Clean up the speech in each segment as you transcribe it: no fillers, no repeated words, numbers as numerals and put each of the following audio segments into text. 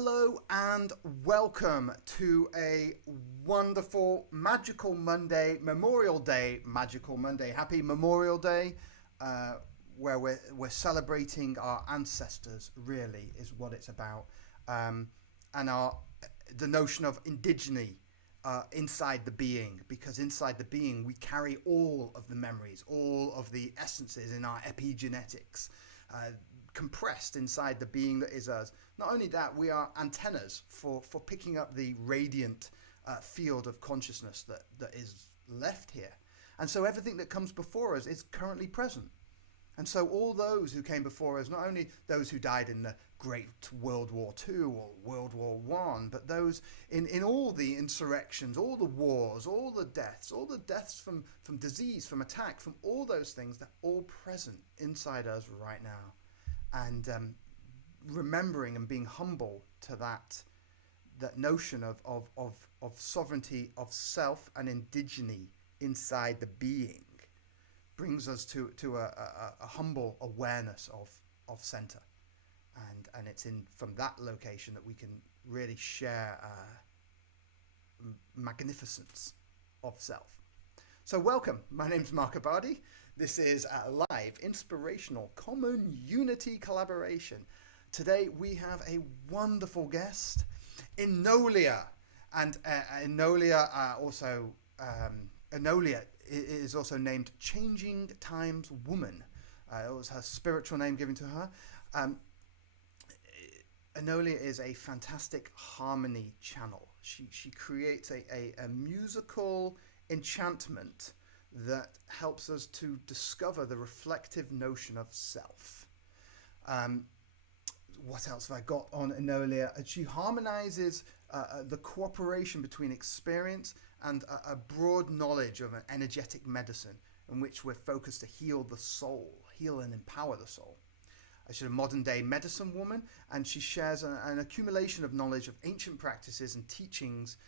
Hello and welcome to a wonderful Magical Monday, Memorial Day, Magical Monday. Happy Memorial Day, where we're celebrating our ancestors. Really, is what it's about, and the notion of indigeneity inside the being, because inside the being we carry all of the memories, all of the essences in our epigenetics. Compressed inside the being that is us. Not only that, we are antennas for picking up the radiant field of consciousness that is left here. And so everything that comes before us is currently present. And so all those who came before us, not only those who died in the Great World War II or World War One, but those in all the insurrections, all the wars, all the deaths from disease, from attack, from all those things, they're all present inside us right now. And remembering and being humble to that notion of sovereignty of self and indigeneity inside the being brings us to a humble awareness of center, and it's in from that location that we can really share magnificence of self. So welcome, my name's Markabadi. This is a live, inspirational, common unity collaboration. Today we have a wonderful guest, Enolia. And Enolia is also named Changing Times Woman. It was her spiritual name given to her. Enolia is a fantastic harmony channel. She creates a musical enchantment that helps us to discover the reflective notion of self. What else have I got on Enolia? She harmonizes the cooperation between experience and a broad knowledge of an energetic medicine in which we're focused to heal the soul, heal and empower the soul. She's a modern day medicine woman, and she shares an accumulation of knowledge of ancient practices and teachings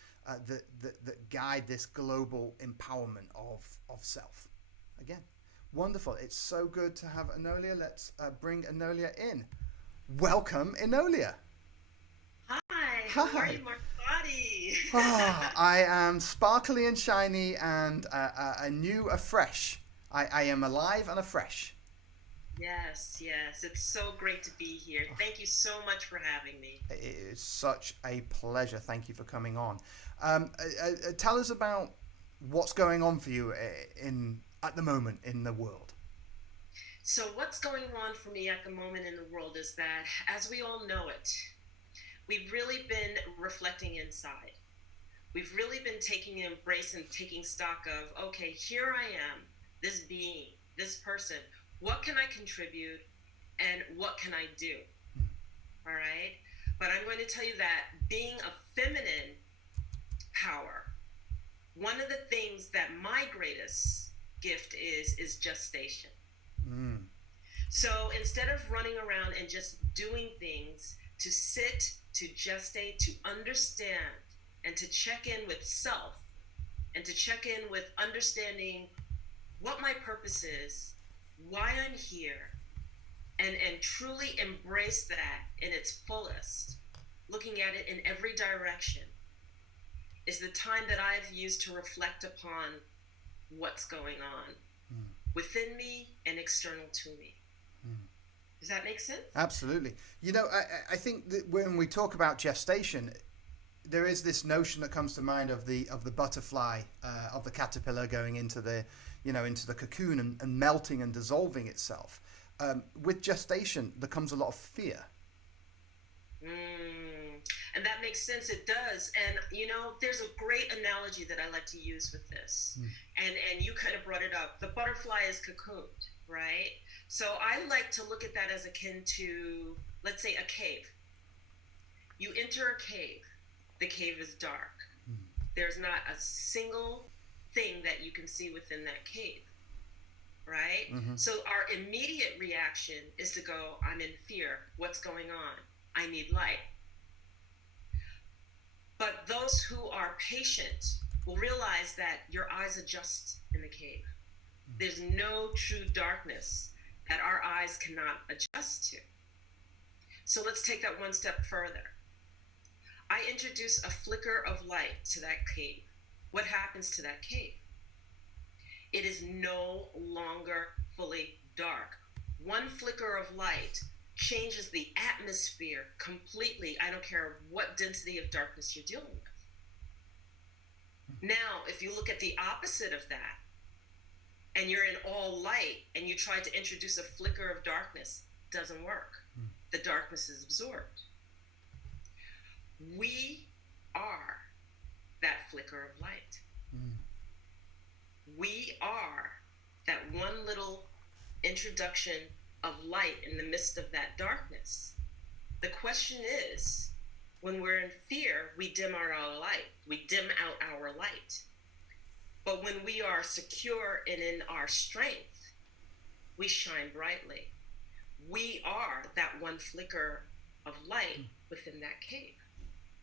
that guide this global empowerment of self. Again, wonderful. It's so good to have Enolia. Let's bring Enolia in. Welcome, Enolia. Hi, how are you, Markabadi? I am sparkly and shiny and new, afresh. I am alive and afresh. Yes, it's so great to be here. Thank you so much for having me. It is such a pleasure. Thank you for coming on. Tell us about what's going on for you at the moment in the world. So, what's going on for me at the moment in the world is that, as we all know it, we've really been reflecting inside. We've really been taking an embrace and taking stock of, okay, here I am, this being, this person. What can I contribute and what can I do? All right? But I'm going to tell you that being a feminine power, one of the things that my greatest gift is gestation. So instead of running around and just doing things, to sit, to gestate, to understand, and to check in with self, and to check in with understanding what my purpose is, why I'm here, and truly embrace that in its fullest, looking at it in every direction, is the time that I've used to reflect upon what's going on within me and external to me. Does that make sense? Absolutely. You know, I think that when we talk about gestation, there is this notion that comes to mind of the butterfly, of the caterpillar going into the cocoon and melting and dissolving itself. With gestation, there comes a lot of fear. And that makes sense. It does. And, there's a great analogy that I like to use with this. And you kind of brought it up. The butterfly is cocooned, right? So I like to look at that as akin to, let's say, a cave. You enter a cave. The cave is dark. There's not a single thing that you can see within that cave, right? So our immediate reaction is to go, I'm in fear. What's going on? I need light. But those who are patient will realize that your eyes adjust in the cave. There's no true darkness that our eyes cannot adjust to. So let's take that one step further. I introduce a flicker of light to that cave. What happens to that cave? It is no longer fully dark. One flicker of light changes the atmosphere completely. I don't care what density of darkness you're dealing with. Now, if you look at the opposite of that, and you're in all light, and you try to introduce a flicker of darkness, doesn't work. The darkness is absorbed. We are that flicker of light. We are that one little introduction of light in the midst of that darkness. The question is, when we're in fear, we dim our light. We dim out our light. But when we are secure and in our strength, we shine brightly. We are that one flicker of light within that cave,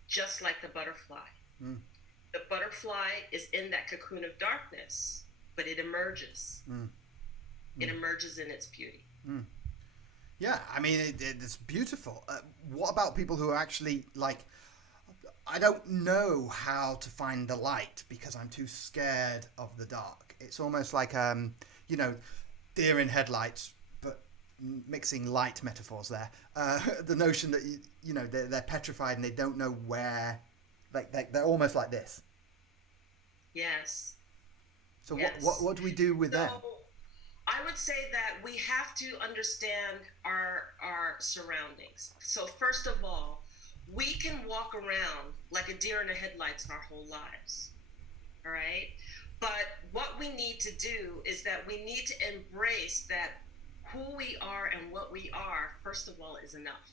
just like the butterfly. The butterfly is in that cocoon of darkness, but it emerges. It emerges in its beauty. Yeah, I mean, it's beautiful. What about people who are actually like, I don't know how to find the light because I'm too scared of the dark. It's almost like, deer in headlights, but mixing light metaphors there. The notion that, they're petrified and they don't know where, like they're almost like this. Yes. So yes. What do we do with them? I would say that we have to understand our surroundings. So first of all, we can walk around like a deer in the headlights our whole lives, all right? But what we need to do is that we need to embrace that who we are and what we are, first of all, is enough.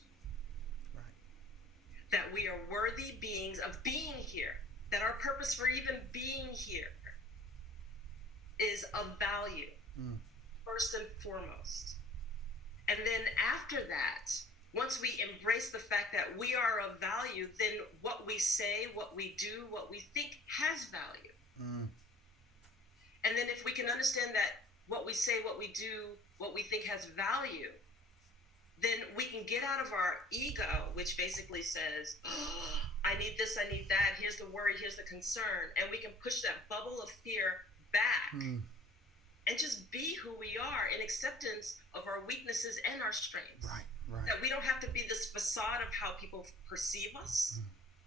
Right. That we are worthy beings of being here, that our purpose for even being here is of value. First and foremost. And then after that, once we embrace the fact that we are of value, then what we say, what we do, what we think has value. And then if we can understand that what we say, what we do, what we think has value, then we can get out of our ego, which basically says, oh, I need this, I need that, here's the worry, here's the concern, and we can push that bubble of fear back. And just be who we are in acceptance of our weaknesses and our strengths. Right. That we don't have to be this facade of how people perceive us.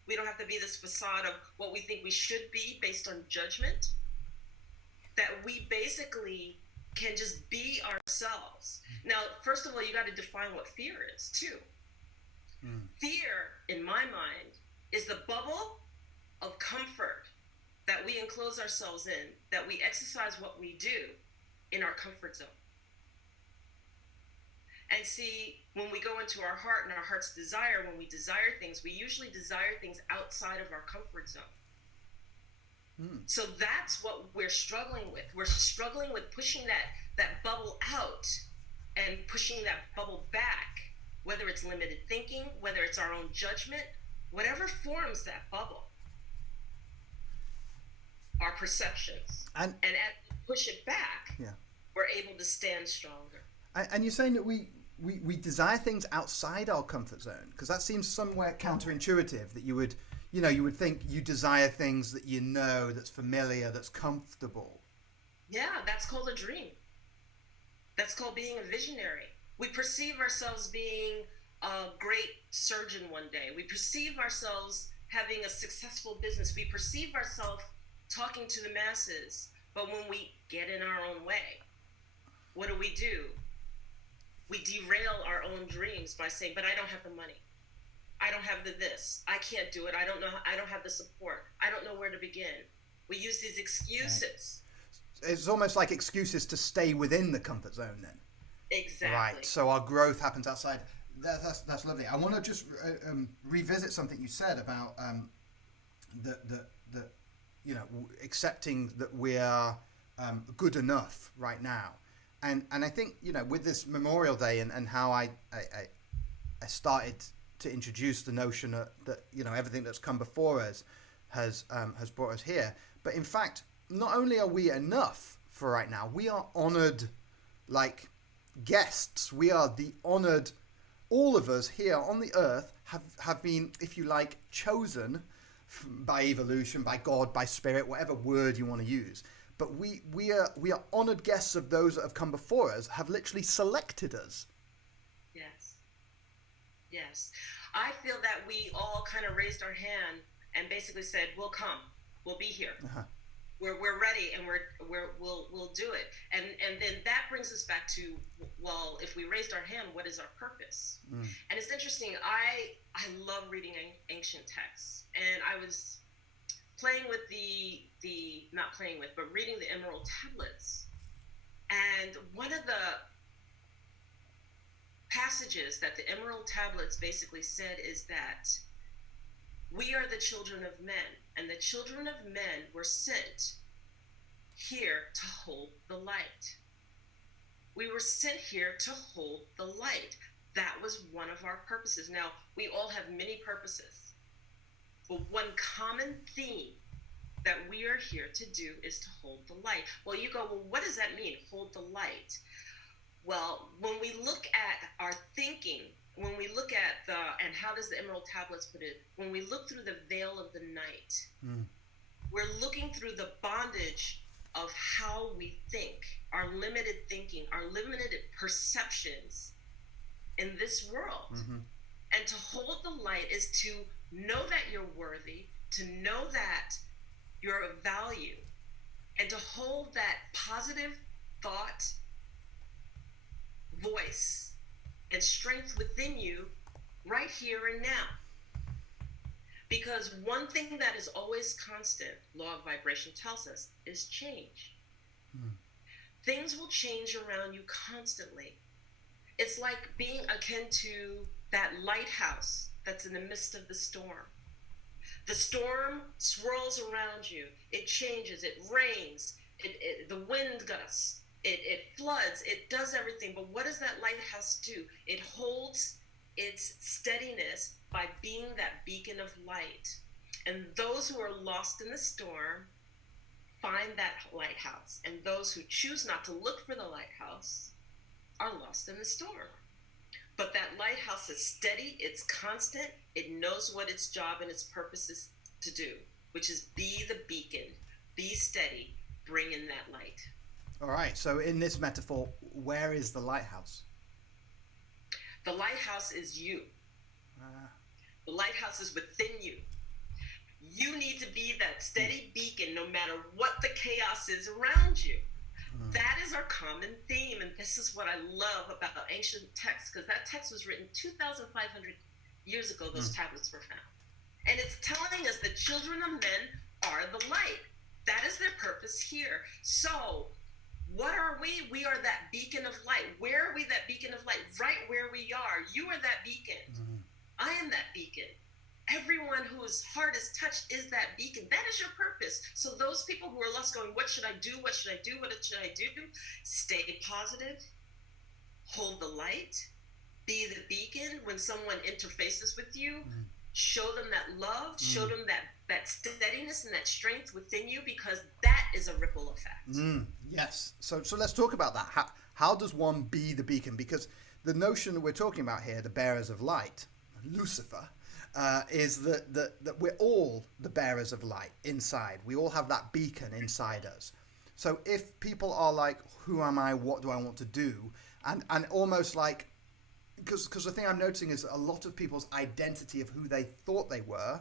We don't have to be this facade of what we think we should be based on judgment. That we basically can just be ourselves. Now, first of all, you got to define what fear is, too. Fear, in my mind, is the bubble of comfort that we enclose ourselves in, that we exercise what we do in our comfort zone. And see, when we go into our heart and our heart's desire, when we desire things, we usually desire things outside of our comfort zone. So that's what we're struggling with. We're struggling with pushing that bubble out and pushing that bubble back, whether it's limited thinking, whether it's our own judgment, whatever forms that bubble, our perceptions. And as we push it back, we're able to stand stronger. And you're saying that we desire things outside our comfort zone, because that seems somewhere counterintuitive, that you would think you desire things that that's familiar, that's comfortable. Yeah, that's called a dream. That's called being a visionary. We perceive ourselves being a great surgeon one day. We perceive ourselves having a successful business. We perceive ourselves talking to the masses. But when we get in our own way, what do? We derail our own dreams by saying, but I don't have the money. I don't have the this. I can't do it. I don't know. I don't have the support. I don't know where to begin. We use these excuses. It's almost like excuses to stay within the comfort zone then. Exactly. Right. So our growth happens outside. That's lovely. I want to just revisit something you said about accepting that we are good enough right now. And I think, with this Memorial Day and how I started to introduce the notion that everything that's come before us has brought us here. But in fact, not only are we enough for right now, we are honored like guests. We are the honored all of us here on the earth have been, if you like, chosen by evolution, by God, by spirit, whatever word you want to use. But we are honored guests of those that have come before us, have literally selected us. Yes. Yes. I feel that we all kind of raised our hand and basically said, "We'll come. We'll be here. Uh-huh. We're ready, and we'll do it." And then that brings us back to, well, if we raised our hand, what is our purpose? And it's interesting. I love reading ancient texts, and I was playing with not playing with, but reading the Emerald Tablets. And one of the passages that the Emerald Tablets basically said is that we are the children of men, and the children of men were sent here to hold the light. We were sent here to hold the light. That was one of our purposes. Now, we all have many purposes, but one common theme that we are here to do is to hold the light. Well, you go, well, what does that mean, hold the light? Well, when we look at our thinking, when we look at and how does the Emerald Tablets put it, when we look through the veil of the night, we're looking through the bondage of how we think, our limited thinking, our limited perceptions in this world. And to hold the light is to know that you're worthy, to know that you're of value, and to hold that positive thought, voice, and strength within you right here and now. Because one thing that is always constant, law of vibration tells us, is change. Things will change around you constantly. It's like being akin to that lighthouse that's in the midst of the storm. The storm swirls around you. It changes. It rains. The wind gusts. It floods. It does everything. But what does that lighthouse do? It holds its steadiness by being that beacon of light. And those who are lost in the storm find that lighthouse. And those who choose not to look for the lighthouse are lost in the storm. But that lighthouse is steady, it's constant, it knows what its job and its purpose is to do, which is be the beacon, be steady, bring in that light. All right, so in this metaphor, where is the lighthouse? The lighthouse is you. The lighthouse is within you. You need to be that steady beacon no matter what the chaos is around you. That is our common theme, and this is what I love about ancient texts, because that text was written 2,500 years ago. Those tablets were found. And it's telling us the children of men are the light. That is their purpose here. So what are we? We are that beacon of light. Where are we that beacon of light? Right where we are. You are that beacon. I am that beacon. Everyone whose heart is touched is that beacon. That is your purpose. So those people who are lost going, what should I do? What should I do? What should I do? Stay positive. Hold the light. Be the beacon. When someone interfaces with you, show them that love. Show them that steadiness and that strength within you, because that is a ripple effect. Yes. So let's talk about that. How does one be the beacon? Because the notion that we're talking about here, the bearers of light, Lucifer, is that we're all the bearers of light inside. We all have that beacon inside us. So if people are like, who am I? What do I want to do? And almost like, because the thing I'm noticing is a lot of people's identity of who they thought they were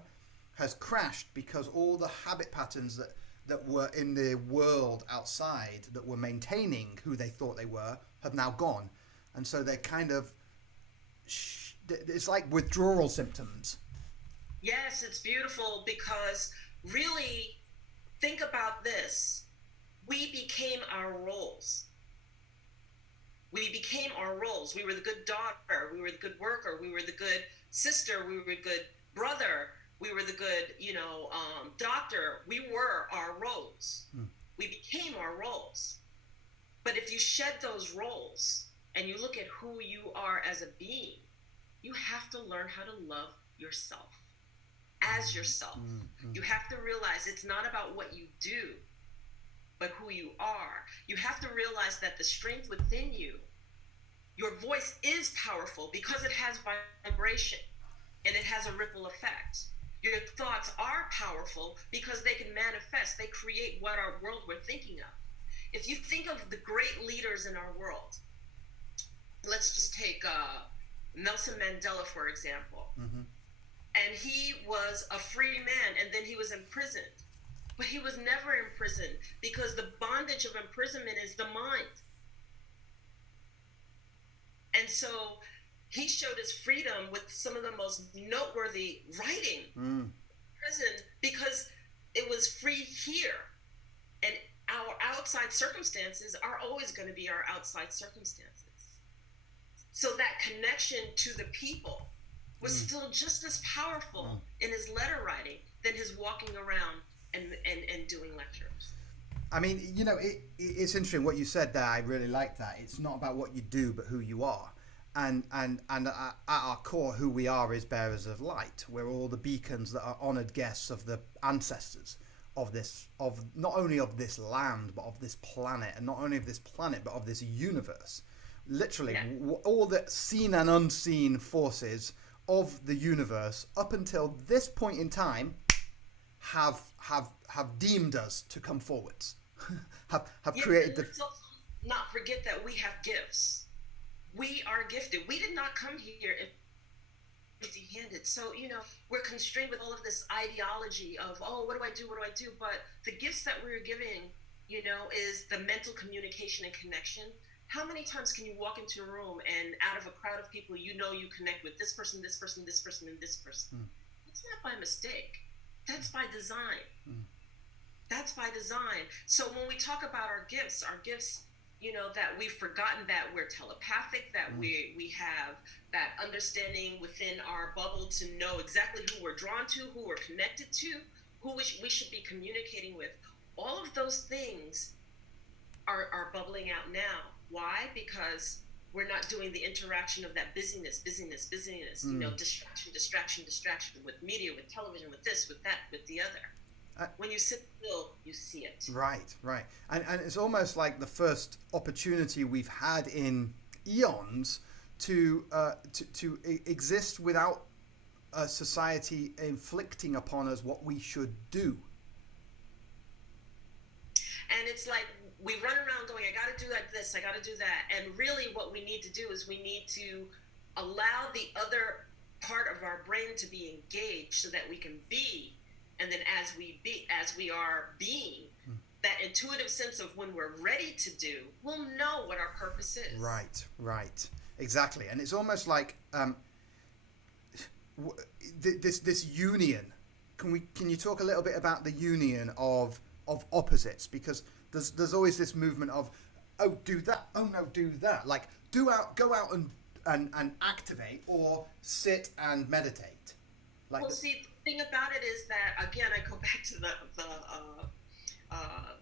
has crashed, because all the habit patterns that were in the world outside that were maintaining who they thought they were have now gone. And so they're kind of, it's like withdrawal symptoms. Yes, it's beautiful, because really think about this. We became our roles. We became our roles. We were the good daughter. We were the good worker. We were the good sister. We were the good brother. We were the good, doctor. We were our roles. We became our roles. But if you shed those roles and you look at who you are as a being, you have to learn how to love yourself as yourself. You have to realize it's not about what you do, but who you are. You have to realize that the strength within you Your voice is powerful because it has vibration and it has a ripple effect. Your thoughts are powerful because they can manifest. They create what our world we're thinking of. If you think of the great leaders in our world, let's just take Nelson Mandela, for example. Mm-hmm. And he was a free man, and then he was imprisoned. But he was never imprisoned because the bondage of imprisonment is the mind. And so he showed his freedom with some of the most noteworthy writing in prison because it was free here. And our outside circumstances are always going to be our outside circumstances. So that connection to the people was still just as powerful in his letter writing than his walking around and doing lectures. I mean, you know, it's interesting what you said there. I really like that. It's not about what you do, but who you are. And at our core, who we are is bearers of light. We're all the beacons that are honoured guests of the ancestors of this, of not only of this land, but of this planet, and not only of this planet, but of this universe. Literally, all the seen and unseen forces of the universe up until this point in time have deemed us to come forwards. have created the. Let's also not forget that we have gifts. We are gifted. We did not come here empty-handed. So, you know, we're constrained with all of this ideology of, oh, what do I do? What do I do? But the gifts that we're giving, you know, is the mental communication and connection. How many times can you walk into a room and out of a crowd of people, you know, you connect with this person, this person, this person, and this person? It's not by mistake. That's by design. That's by design. So when we talk about our gifts, you know, that we've forgotten that we're telepathic, that we have that understanding within our bubble to know exactly who we're drawn to, who we're connected to, who we should be communicating with. All of those things are bubbling out now. Why? Because we're not doing the interaction of that busyness, you know, distraction with media, with television, with this, with that, with the other. When you sit still, you see it. Right. And it's almost like the first opportunity we've had in eons to exist without a society inflicting upon us what we should do. And it's like we run around going, I got to do like this, I got to do that. And really what we need to do is we need to allow the other part of our brain to be engaged so that we can be. And then as we are being, that intuitive sense of when we're ready to do, we'll know what our purpose is. Right. Exactly. And it's almost like this union. Can you talk a little bit about the union of opposites? Because there's always this movement of, oh, do that, oh no, do that. Like go out and activate, or sit and meditate. Like well, see, the thing about it is that, again, I go back to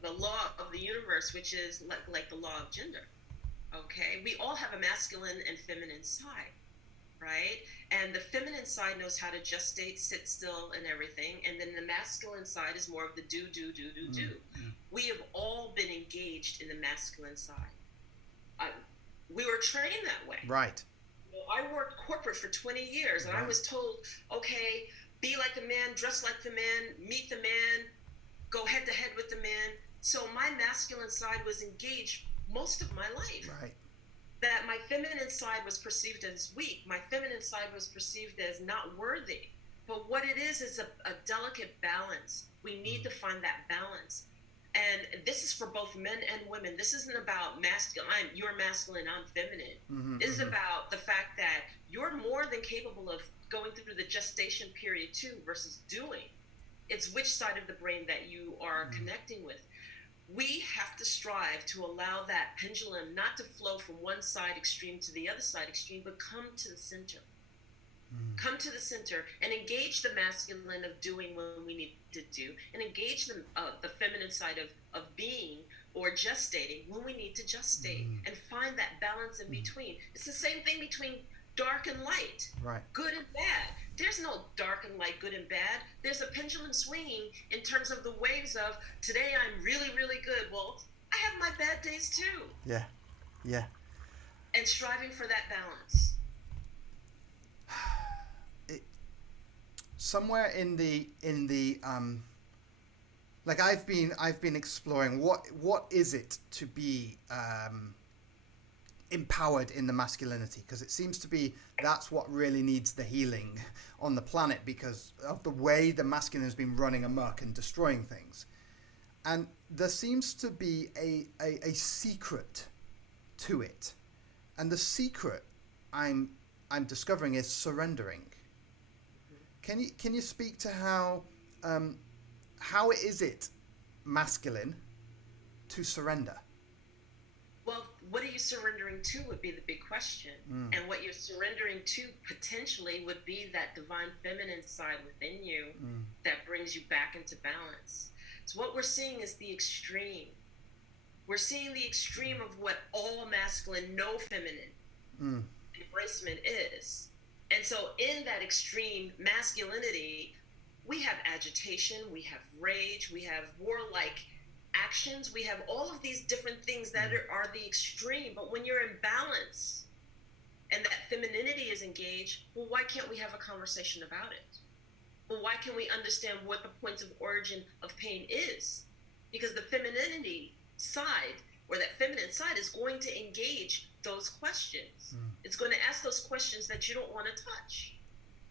the law of the universe, which is like the law of gender. Okay, we all have a masculine and feminine side, right? And the feminine side knows how to gestate, sit still, and everything, and then the masculine side is more of the do. We have all been engaged in the masculine side. We were trained that way. Right. I worked corporate for 20 years, and I was told, okay, be like the man, dress like the man, meet the man, go head to head with the man. So my masculine side was engaged most of my life. Right. That my feminine side was perceived as weak. My feminine side was perceived as not worthy. But what it is a delicate balance. We need to find that balance. And this is for both men and women. This isn't about masculine, you're masculine, I'm feminine. This is about the fact that you're more than capable of going through the gestation period too versus doing. It's which side of the brain that you are connecting with. We have to strive to allow that pendulum not to flow from one side extreme to the other side extreme, but come to the center. Come to the center and engage the masculine of doing when we need to do, and engage the feminine side of being or gestating when we need to gestate, and find that balance in between. It's the same thing between dark and light, right? Good and bad. There's no dark and light, good and bad. There's a pendulum swinging in terms of the waves of today I'm really, really good. Well, I have my bad days too. Yeah. and striving for that balance. It, somewhere in the like I've been exploring what is it to be empowered in the masculinity, because it seems to be that's what really needs the healing on the planet because of the way the masculine has been running amok and destroying things. And there seems to be a secret to it, and the secret I'm discovering is surrendering. Can you speak to how is it masculine to surrender? Well, what are you surrendering to would be the big question. And what you're surrendering to potentially would be that divine feminine side within you that brings you back into balance. So what we're seeing is the extreme. We're seeing the extreme of what all masculine, no feminine embracement is. And so in that extreme masculinity, we have agitation, we have rage, we have warlike actions, we have all of these different things that are the extreme. But when you're in balance and that femininity is engaged, well, why can't we have a conversation about it? Well, why can't we understand what the points of origin of pain is? Because the femininity side, or that feminine side, is going to engage those questions. It's going to ask those questions that you don't want to touch,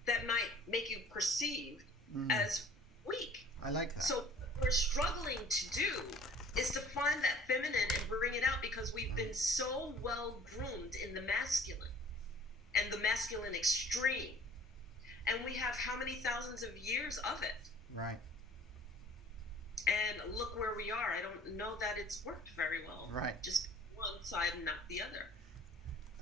that might make you perceived as weak. I like that. So what we're struggling to do is to find that feminine and bring it out, because we've been so well groomed in the masculine and the masculine extreme. And we have how many thousands of years of it? Right. And look where we are. I don't know that it's worked very well. Right. Just one side and not the other.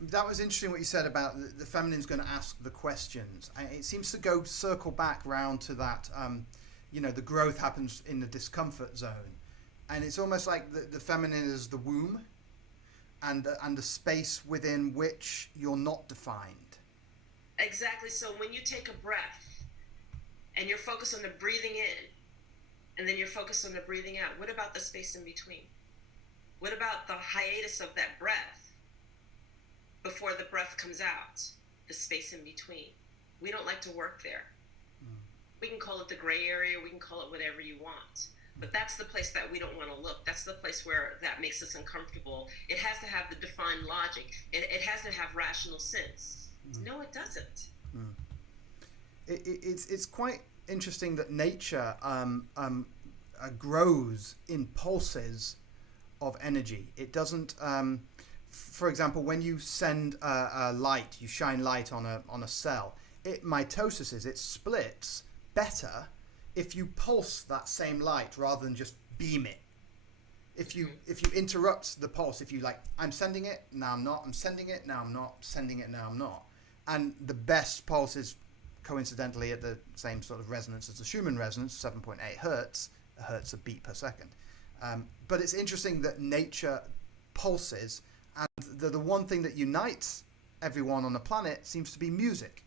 That was interesting what you said about the feminine's going to ask the questions. It seems to go circle back round to that, the growth happens in the discomfort zone. And it's almost like the feminine is the womb and the space within which you're not defined. Exactly. So when you take a breath and you're focused on the breathing in, and then you're focused on the breathing out, what about the space in between? What about the hiatus of that breath before the breath comes out? The space in between. We don't like to work there. We can call it the gray area, we can call it whatever you want. But that's the place that we don't want to look. That's the place where that makes us uncomfortable. It has to have the defined logic. It has to have rational sense. No, it doesn't. It's quite interesting that nature grows in pulses of energy. It doesn't. For example, when you send a light, you shine light on a cell. It mitoses. It splits better if you pulse that same light rather than just beam it. If you interrupt the pulse, if you I'm sending it, now I'm not. I'm sending it, now I'm not. Sending it, now I'm not. And the best pulse is coincidentally at the same sort of resonance as the Schumann resonance, 7.8 hertz, a hertz a beat per second. But it's interesting that nature pulses, and the one thing that unites everyone on the planet seems to be music.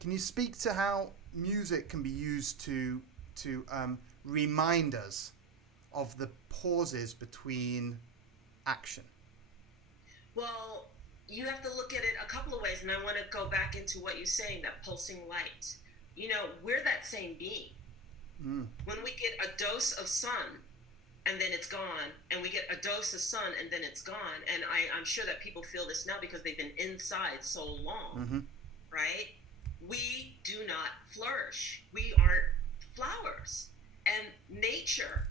Can you speak to how music can be used to remind us of the pauses between action? Well, you have to look at it a couple of ways, and I want to go back into what you're saying, that pulsing light. We're that same being. When we get a dose of sun and then it's gone, and we get a dose of sun and then it's gone, and I'm sure that people feel this now because they've been inside so long, right? We do not flourish. We aren't flowers. And nature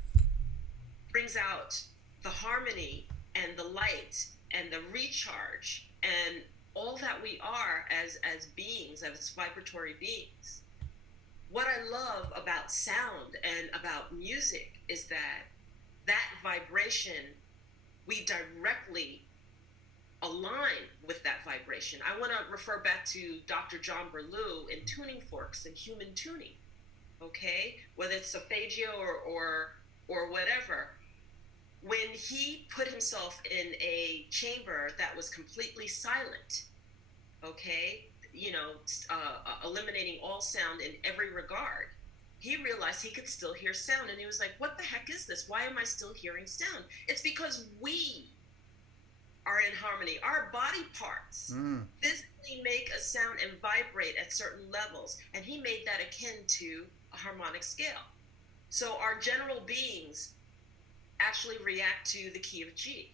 brings out the harmony and the light and the recharge and all that we are as beings, as vibratory beings. What I love about sound and about music is that vibration, we directly align with that vibration. I want to refer back to Dr. John Berlew in tuning forks and human tuning, okay? Whether it's aphasia or whatever. When he put himself in a chamber that was completely silent, okay, eliminating all sound in every regard, he realized he could still hear sound, and he was like, what the heck is this? Why am I still hearing sound? It's because we are in harmony. Our body parts Mm. physically make a sound and vibrate at certain levels, and he made that akin to a harmonic scale. So our general beings actually react to the key of G.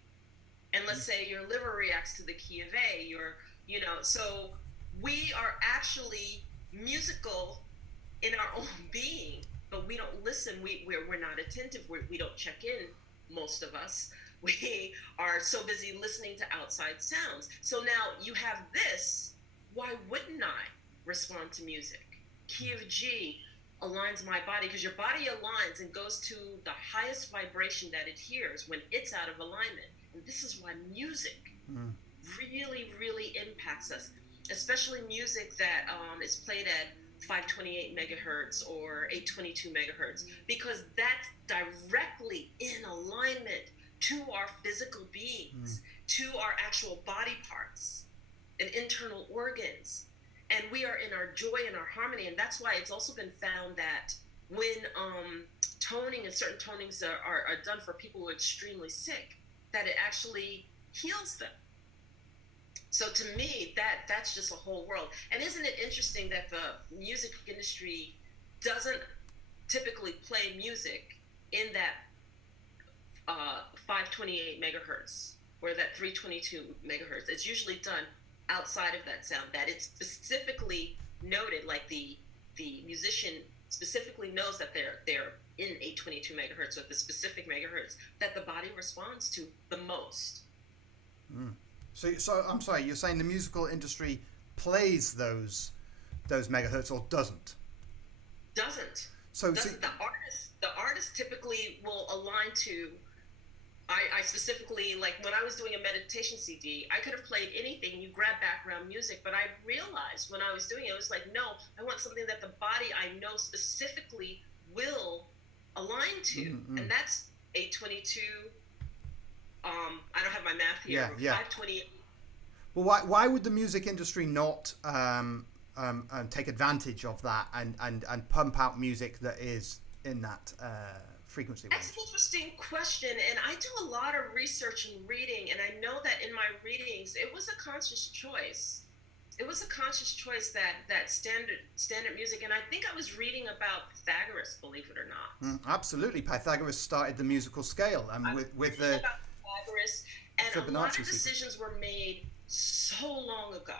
And let's say your liver reacts to the key of A, so we are actually musical in our own being, but we don't listen. We're not attentive. We don't check in, most of us. We are so busy listening to outside sounds. So now you have this. Why wouldn't I respond to music? Key of G aligns my body, because your body aligns and goes to the highest vibration that it hears when it's out of alignment. And this is why music really, really impacts us, especially music that is played at 528 megahertz or 822 megahertz, because that's directly in alignment to our physical beings, to our actual body parts and internal organs. And we are in our joy and our harmony. And that's why it's also been found that when toning and certain tonings are done for people who are extremely sick, that it actually heals them. So to me, that's just a whole world. And isn't it interesting that the music industry doesn't typically play music in that 528 megahertz or that 322 megahertz? It's usually done outside of that sound, that it's specifically noted, like the musician specifically knows that they're in 822 megahertz or the specific megahertz that the body responds to the most. So I'm sorry, you're saying the musical industry plays those megahertz or doesn't? Doesn't. So The artist typically will align to. I specifically, like when I was doing a meditation CD, I could have played anything. You grab background music, but I realized when I was doing it, it was like, no, I want something that the body I know specifically will align to, and that's 822. I don't have my math here. Yeah. 528. Well, why would the music industry not take advantage of that and pump out music that is in that frequency range? That's an interesting question, and I do a lot of research and reading, and I know that in my readings, it was a conscious choice. It was a conscious choice that standard music, and I think I was reading about Pythagoras, believe it or not. Absolutely, Pythagoras started the musical scale, and with the about Pythagoras, and Fibonacci a lot of sequence. decisions were made so long ago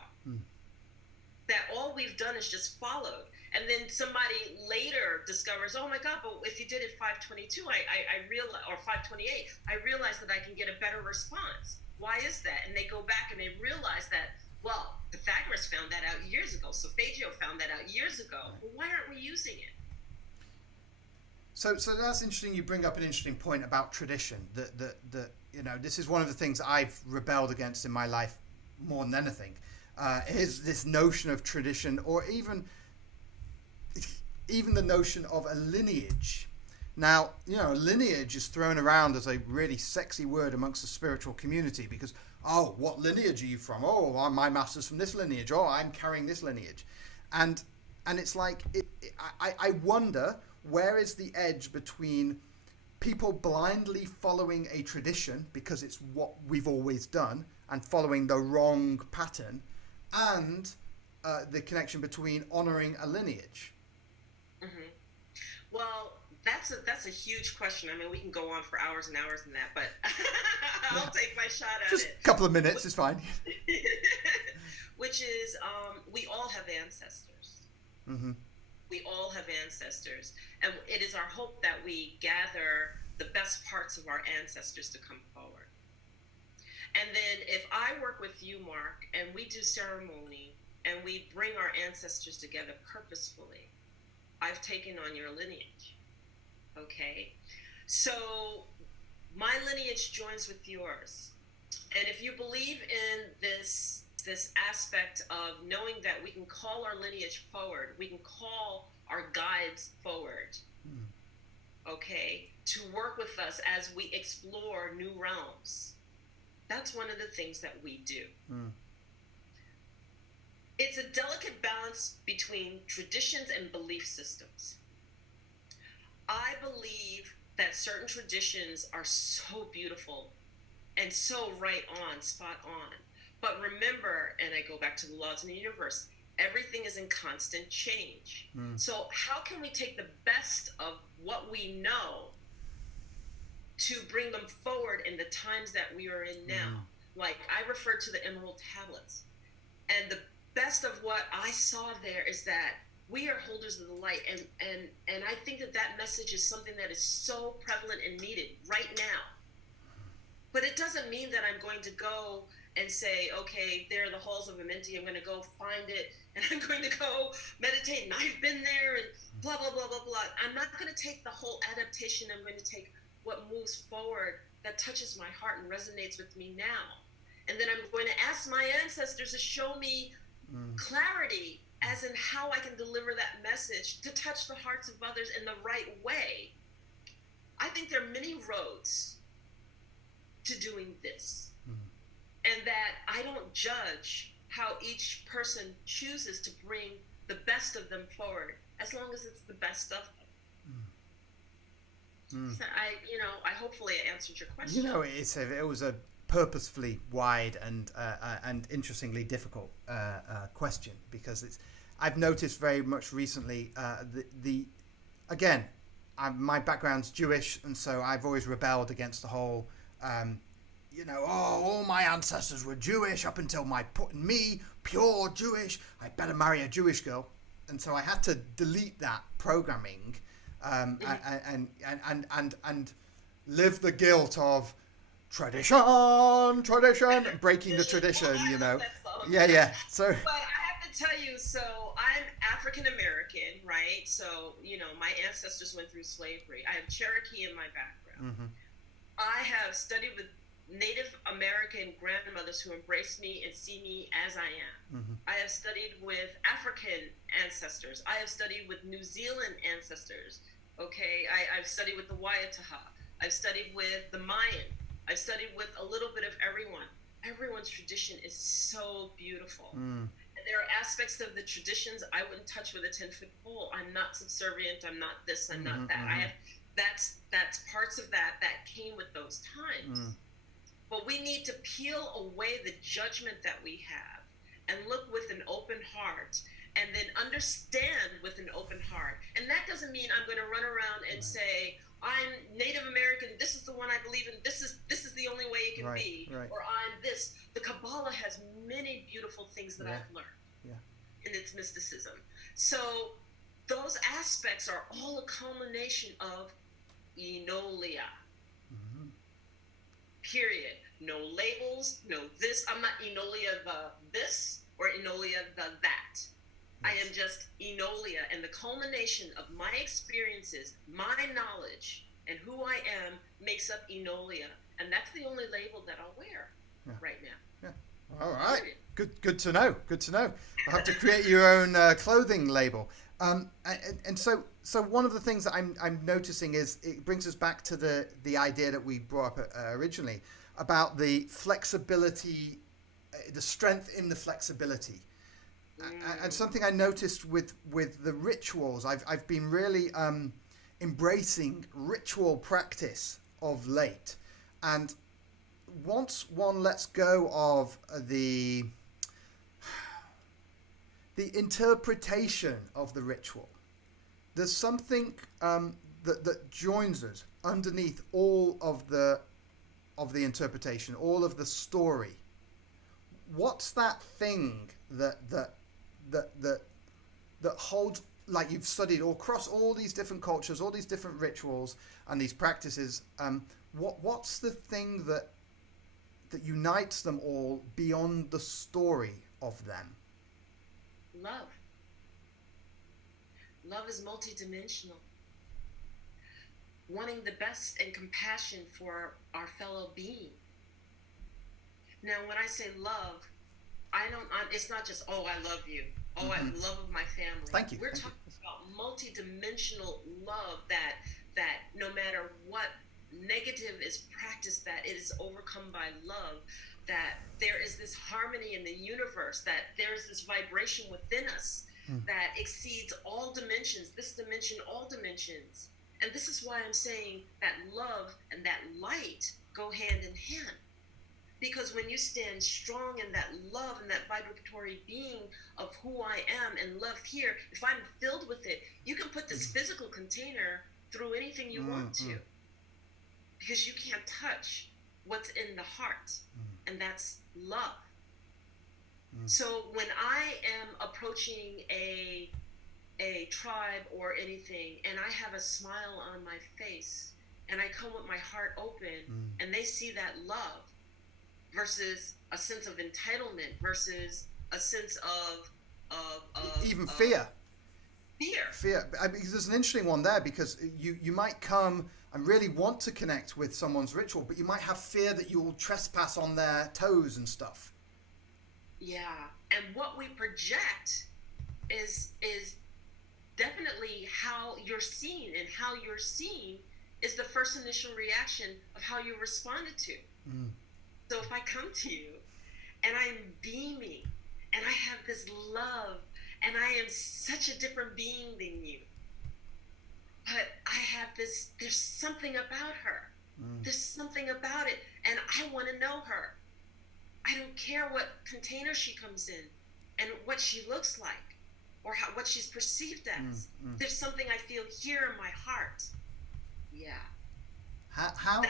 that all we've done is just followed. And then somebody later discovers, oh my God, but if you did it 522, I realize, or 528, I realized that I can get a better response. Why is that? And they go back and they realize that, well, Pythagoras found that out years ago. Solfeggio found that out years ago. Well, why aren't we using it? So that's interesting. You bring up an interesting point about tradition. That this is one of the things I've rebelled against in my life more than anything. Is this notion of tradition, or even the notion of a lineage. Now, lineage is thrown around as a really sexy word amongst the spiritual community because, oh, what lineage are you from? Oh, my master's from this lineage. Oh, I'm carrying this lineage. And it's like, I wonder, where is the edge between people blindly following a tradition because it's what we've always done and following the wrong pattern, and the connection between honoring a lineage? Mm-hmm. Well, that's a huge question. I mean, we can go on for hours and hours in that, but I'll take my shot at Just it. a couple of minutes is fine. Which is, we all have ancestors. Mm-hmm. We all have ancestors, and it is our hope that we gather the best parts of our ancestors to come forward. And then if I work with you, Mark, and we do ceremony and we bring our ancestors together purposefully, I've taken on your lineage. Okay? So my lineage joins with yours. And if you believe in this aspect of knowing that we can call our lineage forward, we can call our guides forward, okay, to work with us as we explore new realms. That's one of the things that we do. It's a delicate balance between traditions and belief systems. I believe that certain traditions are so beautiful and so right on, spot on. But remember, and I go back to the laws in the universe, everything is in constant change. So how can we take the best of what we know to bring them forward in the times that we are in now? Like I referred to the emerald tablets, and the best of what I saw there is that we are holders of the light, and I think that that message is something that is so prevalent and needed right now. But it doesn't mean that I'm going to go and say, okay, there are the halls of Amenti, I'm going to go find it, and I'm going to go meditate, and I've been there, and blah, blah, blah, blah, blah. I'm not going to take the whole adaptation. I'm going to take what moves forward that touches my heart and resonates with me now. And then I'm going to ask my ancestors to show me clarity as in how I can deliver that message to touch the hearts of others in the right way. I think there are many roads to doing this, and that I don't judge how each person chooses to bring the best of them forward, as long as it's the best of them. So I hopefully answered your question. It was a purposefully wide and interestingly difficult question, because I've noticed very much recently my background's Jewish, and so I've always rebelled against the whole all my ancestors were Jewish up until me pure Jewish, I better marry a Jewish girl. And so I had to delete that programming and live the guilt of tradition, breaking the tradition, Yeah. So. But I have to tell you, so I'm African American, right? So, my ancestors went through slavery. I have Cherokee in my background. I have studied with Native American grandmothers who embrace me and see me as I am. I have studied with African ancestors. I have studied with New Zealand ancestors. Okay, I've studied with the Waiataha. I've studied with the Mayan. I've studied with a little bit of everyone. Everyone's tradition is so beautiful. And there are aspects of the traditions I wouldn't touch with a 10-foot pole. I'm not subservient. I'm not this. I'm not that. I have that's parts of that came with those times. But we need to peel away the judgment that we have and look with an open heart, and then understand with an open heart. And that doesn't mean I'm going to run around and say, I'm Native American, this is the one I believe in, this is the only way it can be, or I'm this. The Kabbalah has many beautiful things that I've learned in its mysticism. So those aspects are all a culmination of Enolia. Period. No labels, no this. I'm not Enolia the this or Enolia the that. I am just Enolia, and the culmination of my experiences, my knowledge, and who I am makes up Enolia. And that's the only label that I'll wear right now. All right. Good to know. I'll have to create your own clothing label. And so one of the things that I'm noticing is it brings us back to the idea that we brought up originally about the flexibility, the strength in the flexibility. And something I noticed with the rituals, I've been really embracing ritual practice of late. And once one lets go of the interpretation of the ritual, there's something that joins us underneath all of the interpretation, all of the story. What's that thing that holds, like you've studied all across all these different cultures, all these different rituals and these practices? What's the thing that unites them all beyond the story of them? Love. Love is multidimensional. Wanting the best and compassion for our fellow being. Now, when I say love, it's not just, oh, I love you. Oh, I love my family. Thank you. We're talking about multidimensional love that no matter what negative is practiced, that it is overcome by love, that there is this harmony in the universe, that there is this vibration within us that exceeds all dimensions, this dimension, all dimensions. And this is why I'm saying that love and that light go hand in hand. Because when you stand strong in that love and that vibratory being of who I am and love here, if I'm filled with it, you can put this physical container through anything you want to, because you can't touch what's in the heart, and that's love. So when I am approaching a tribe or anything, and I have a smile on my face, and I come with my heart open, and they see that love versus a sense of entitlement versus a sense of even fear. Fear. Because there's an interesting one there, because you might come and really want to connect with someone's ritual, but you might have fear that you'll trespass on their toes and stuff. Yeah, and what we project is definitely how you're seen, and how you're seen is the first initial reaction of how you responded to. So if I come to you and I'm beaming and I have this love and I am such a different being than you, but I have this, there's something about her. There's something about it, and I want to know her. I don't care what container she comes in and what she looks like or what she's perceived as. There's something I feel here in my heart. Yeah. How?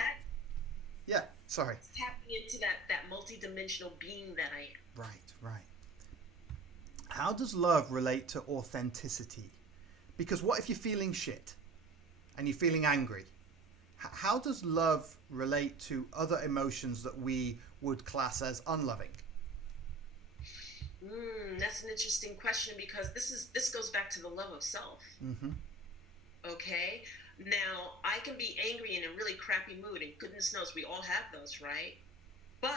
Yeah, sorry. Tapping into that multi-dimensional being that I am. Right. How does love relate to authenticity? Because what if you're feeling shit and you're feeling angry? How does love relate to other emotions that we would class as unloving? That's an interesting question, because this goes back to the love of self. Okay? Now, I can be angry in a really crappy mood, and goodness knows we all have those, right? But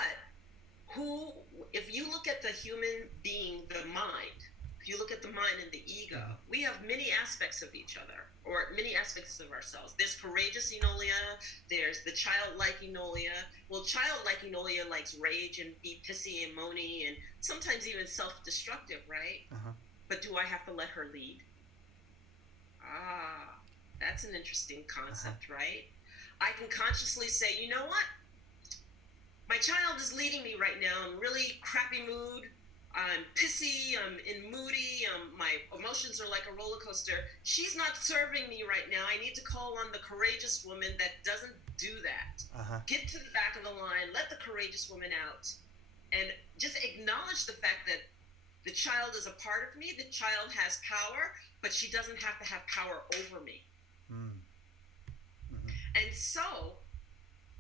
if you look at the human being, the mind, if you look at the mind and the ego, we have many aspects of each other, or many aspects of ourselves. There's courageous Enolia, there's the childlike Enolia. Well, childlike Enolia likes rage and be pissy and moany and sometimes even self-destructive, right? But do I have to let her lead? That's an interesting concept, right? I can consciously say, you know what? My child is leading me right now. I'm really crappy mood. I'm pissy. I'm moody. My emotions are like a roller coaster. She's not serving me right now. I need to call on the courageous woman that doesn't do that. Get to the back of the line. Let the courageous woman out. And just acknowledge the fact that the child is a part of me. The child has power, but she doesn't have to have power over me. And so,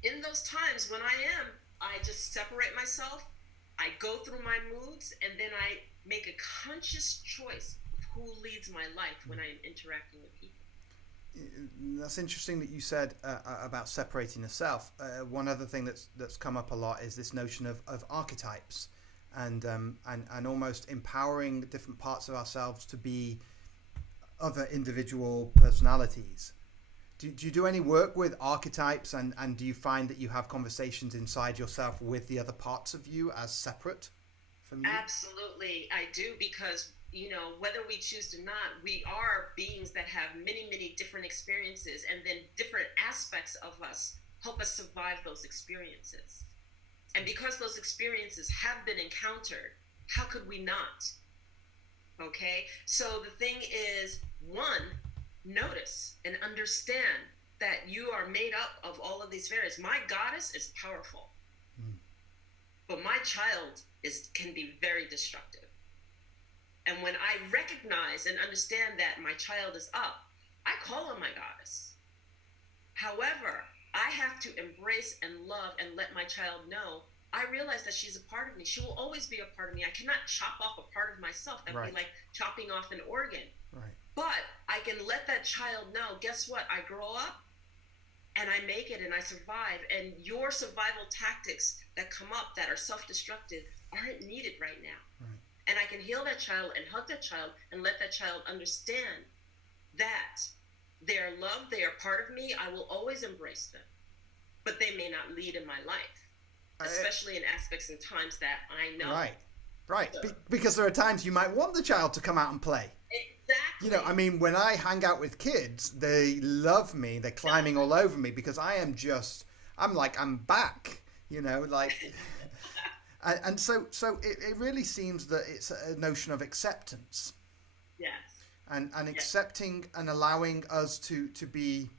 in those times when I just separate myself, I go through my moods, and then I make a conscious choice of who leads my life when I'm interacting with people. That's interesting that you said about separating the self. One other thing that's come up a lot is this notion of archetypes, and almost empowering different parts of ourselves to be other individual personalities. Do you do any work with archetypes, and do you find that you have conversations inside yourself with the other parts of you as separate from you? Absolutely, I do, because, whether we choose to not, we are beings that have many, many different experiences, and then different aspects of us help us survive those experiences. And because those experiences have been encountered, how could we not? Okay? So the thing is, one, notice and understand that you are made up of all of these variants. My goddess is powerful, but my child can be very destructive. And when I recognize and understand that my child is up, I call on my goddess. However, I have to embrace and love and let my child know, I realize that she's a part of me. She will always be a part of me. I cannot chop off a part of myself. That would be like chopping off an organ. But I can let that child know, guess what? I grow up and I make it and I survive. And your survival tactics that come up that are self-destructive aren't needed right now. And I can heal that child and hug that child and let that child understand that they are loved, they are part of me. I will always embrace them. But they may not lead in my life, especially in aspects and times that I know. Right. So, because there are times you might want the child to come out and play. Exactly. When I hang out with kids, they love me. They're climbing all over me because I'm back, And so it really seems that it's a notion of acceptance, Yes. and Yes. accepting and allowing us to be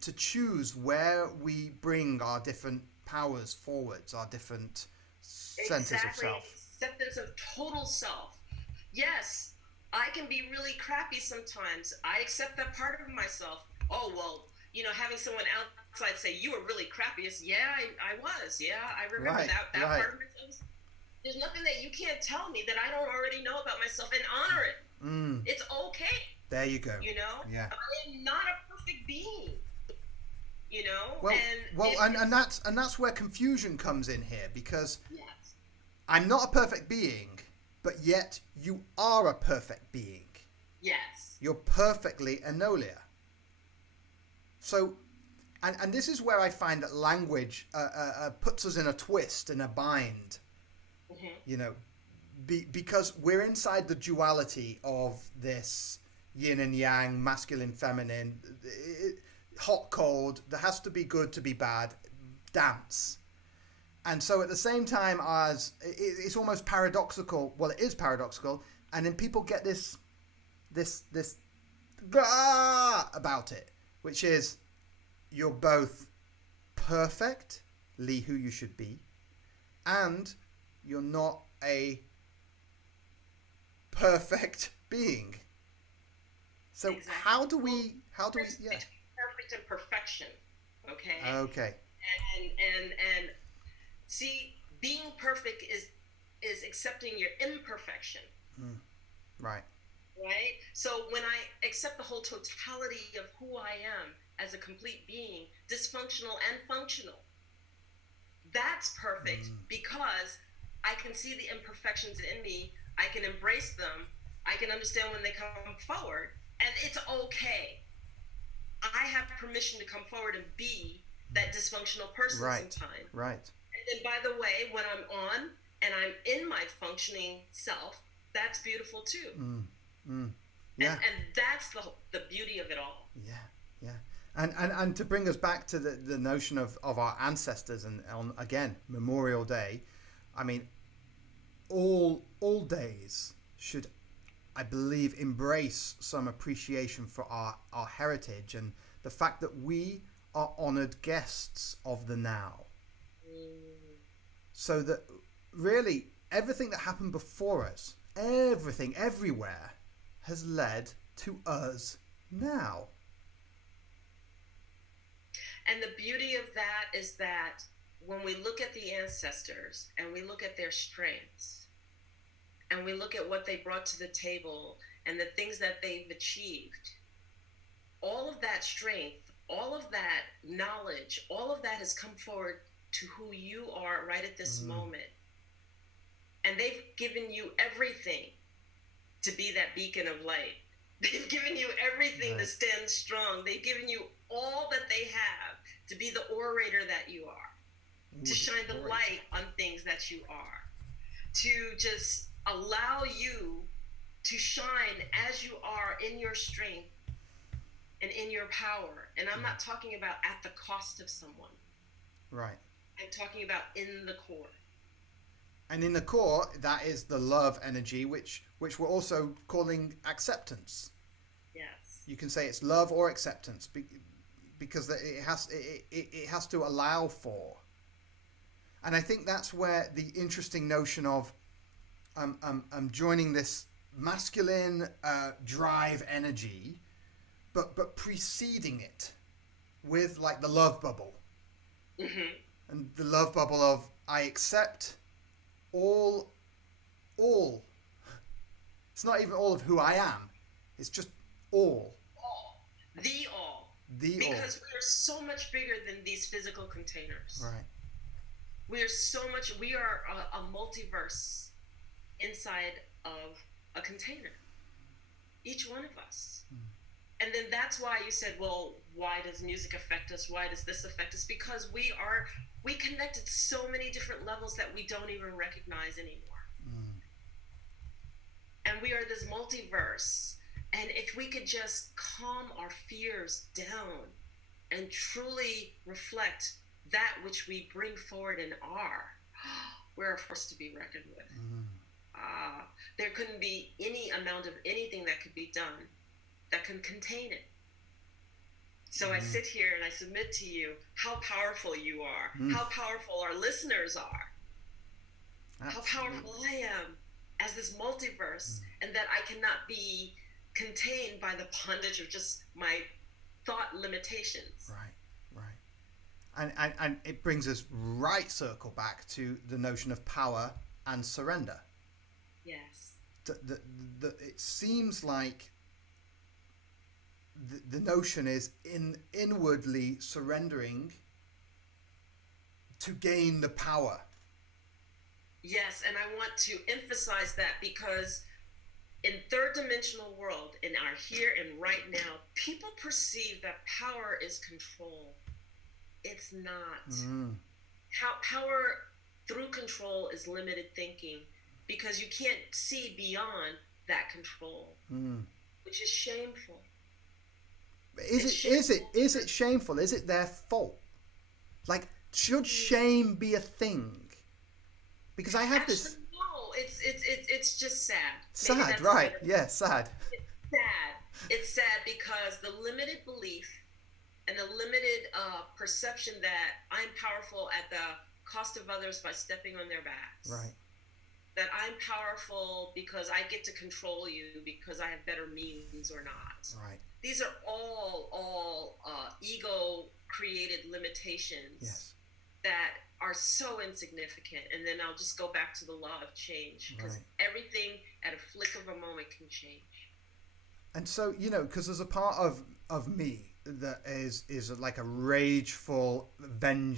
to choose where we bring our different powers forwards, our different centers of Exactly. self. Acceptance of total self. Yes, I can be really crappy sometimes. I accept that part of myself. Oh, well, having someone outside say, you were really crappy. It's, yeah, I was. Yeah, I remember Right, that right. part of myself. There's nothing that you can't tell me that I don't already know about myself, and honor it. Mm, It's okay. there you go. Yeah. I am not a perfect being, Well, and well, and that's where confusion comes in here, because yes, I'm not a perfect being, but yet you are a perfect being. yes. You're perfectly Enolia. So, and this is where I find that language puts us in a twist, in a bind. Mm-hmm. You know, because we're inside the duality of this yin and yang, masculine, feminine, hot, cold. There has to be good to be bad. Dance. And so at the same time as it's almost paradoxical. Well, it is paradoxical, and then people get this about it, which is you're both perfectly who you should be, and you're not a perfect being. So Exactly. how do we yeah. Between perfect and perfection. Okay. Okay. And see, being perfect is accepting your imperfection. Right. Right. So when I accept the whole totality of who I am as a complete being, dysfunctional and functional, that's perfect because I can see the imperfections in me. I can embrace them. I can understand when they come forward, and it's okay. I have permission to come forward and be that dysfunctional person Right. sometimes. Right. And then, by the way, when I'm on and I'm in my functioning self, that's beautiful too. Yeah. And that's the beauty of it all. Yeah. Yeah. And to bring us back to the notion of our ancestors, and on again Memorial Day, I mean, all days should, I believe, embrace some appreciation for our heritage and the fact that we are honoured guests of the now. So that really everything that happened before us, everything, everywhere, has led to us now. And the beauty of that is that when we look at the ancestors and we look at their strengths and we look at what they brought to the table and the things that they've achieved, all of that strength, all of that knowledge, all of that has come forward to who you are right at this moment. And they've given you everything to be that beacon of light. They've given you everything to stand strong. They've given you all that they have to be the orator that you are, to shine the light on things that you are, to just allow you to shine as you are in your strength and in your power. And I'm not talking about at the cost of someone. Right. I'm talking about in the core. And in the core, that is the love energy, which we're also calling acceptance. Yes. You can say it's love or acceptance, because it has to allow for. And I think that's where the interesting notion of joining this masculine drive energy, but preceding it with like the love bubble. Mm-hmm. And the love bubble of I accept all. It's not even all of who I am. It's just all. All. The all. The because all. Because we are so much bigger than these physical containers. Right. We are a multiverse inside of a container. Each one of us. And then that's why you said, well, why does music affect us? Why does this affect us? Because we connect at so many different levels that we don't even recognize anymore. And we are this multiverse. And if we could just calm our fears down and truly reflect that which we bring forward and are, we're a force to be reckoned with. Mm. There couldn't be any amount of anything that could be done that can contain it. So I sit here and I submit to you how powerful you are, how powerful our listeners are, how powerful I am as this multiverse, and that I cannot be contained by the bondage of just my thought limitations. Right. And it brings us right circle back to the notion of power and surrender. Yes. It seems like the notion is inwardly surrendering to gain the power. Yes, and I want to emphasize that because in third dimensional world, in our here and right now, people perceive that power is control. It's not. Power through control is limited thinking, because you can't see beyond that control, which is shameful. Is it shameful? Is it their fault? Like, should shame be a thing? Because I have this. No, it's just sad. Sad, right? Yeah, sad. It's sad. It's sad because the limited belief and the limited perception that I'm powerful at the cost of others by stepping on their backs. Right. That I'm powerful because I get to control you because I have better means or not. Right. These are all ego created limitations. Yes. That are so insignificant. And then I'll just go back to the law of change, because everything at a flick of a moment can change. And so, because there's a part of me that is like a rageful not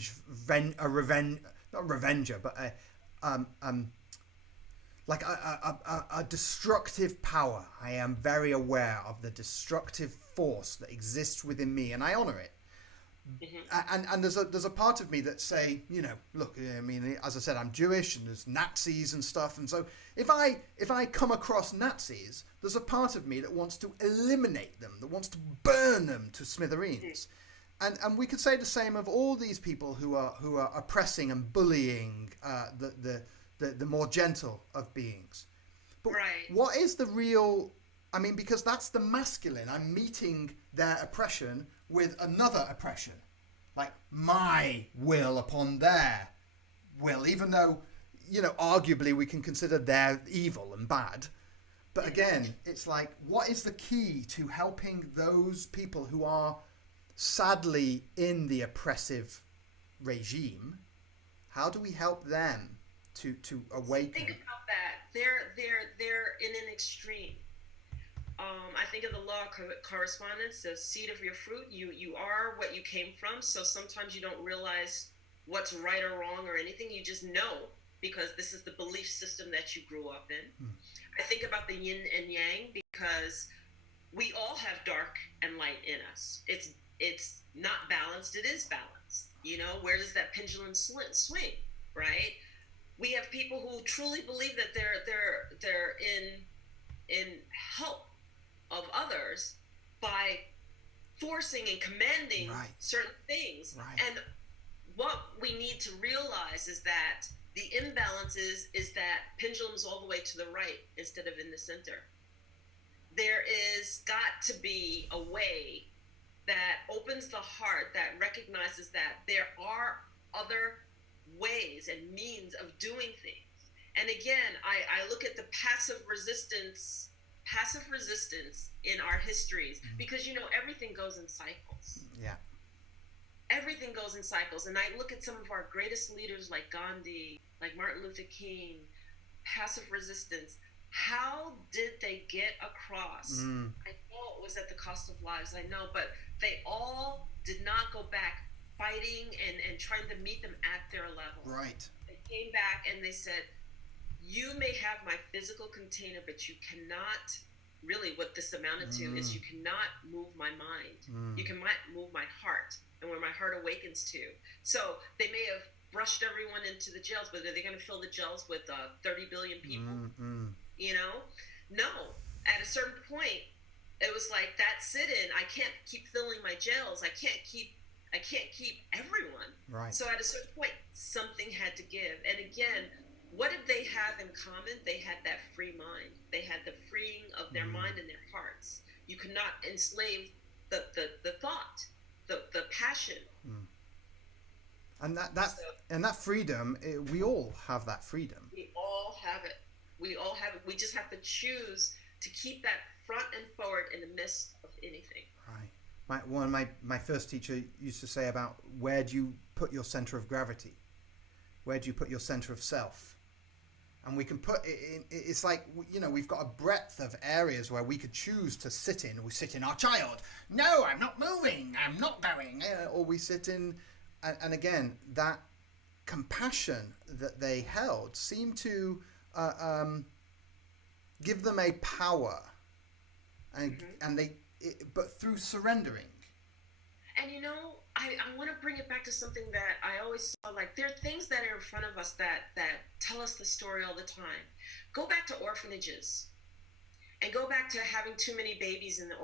revenger, but like a destructive power. I am very aware of the destructive force that exists within me, and I honor it. And there's a part of me that say, look, I mean, as I said, I'm Jewish, and there's Nazis and stuff, and so if I come across Nazis, there's a part of me that wants to eliminate them, that wants to burn them to smithereens. And we could say the same of all these people who are oppressing and bullying the more gentle of beings. But what is the real? I mean, because that's the masculine. I'm meeting their oppression with another oppression, like my will upon their will, even though, arguably we can consider they're evil and bad. But again, it's like, what is the key to helping those people who are sadly in the oppressive regime? How do we help them to awaken? Think about that. They're in an extreme. I think of the law of correspondence, the seed of your fruit. You are what you came from. So sometimes you don't realize what's right or wrong or anything. You just know because this is the belief system that you grew up in. I think about the yin and yang because we all have dark and light in us. It's not balanced. It is balanced. Where does that pendulum swing? Right? We have people who truly believe that they're in help of others by forcing and commanding certain things. And what we need to realize is that the imbalance is that pendulum's all the way to the right instead of in the center. There is got to be a way that opens the heart, that recognizes that there are other ways and means of doing things. And again, I look at the passive resistance in our histories, because everything goes in cycles. Everything goes in cycles. And I look at some of our greatest leaders like Gandhi, like Martin Luther King, passive resistance. How did they get across? I know it was at the cost of lives, I know, but they all did not go back fighting and trying to meet them at their level. Right. They came back and they said, you may have my physical container, but you cannot, really what this amounted to is you cannot move my mind. You cannot move my heart, and where my heart awakens to. So they may have brushed everyone into the jails, but are they going to fill the jails with 30 billion people? No. At a certain point, it was like that sit-in. I can't keep filling my jails. I can't keep everyone. Right. So at a certain point, something had to give. And again, what did they have in common? They had that free mind. They had the freeing of their mind and their hearts. You could not enslave the thought, the passion. And that freedom, we all have that freedom. We all have it. We all have it. We just have to choose to keep that front and forward in the midst of anything. Right. My first teacher used to say about, where do you put your center of gravity? Where do you put your center of self? And we can put it in, it's like, we've got a breadth of areas where we could choose to sit in. We sit in our child. No, I'm not moving. I'm not going. Or we sit in, and again, that compassion that they held seemed to give them a power, and but through surrendering. And I want to bring it back to something that I always saw, like, there are things that are in front of us that tell us the story all the time. Go back to orphanages, and go back to having too many babies in the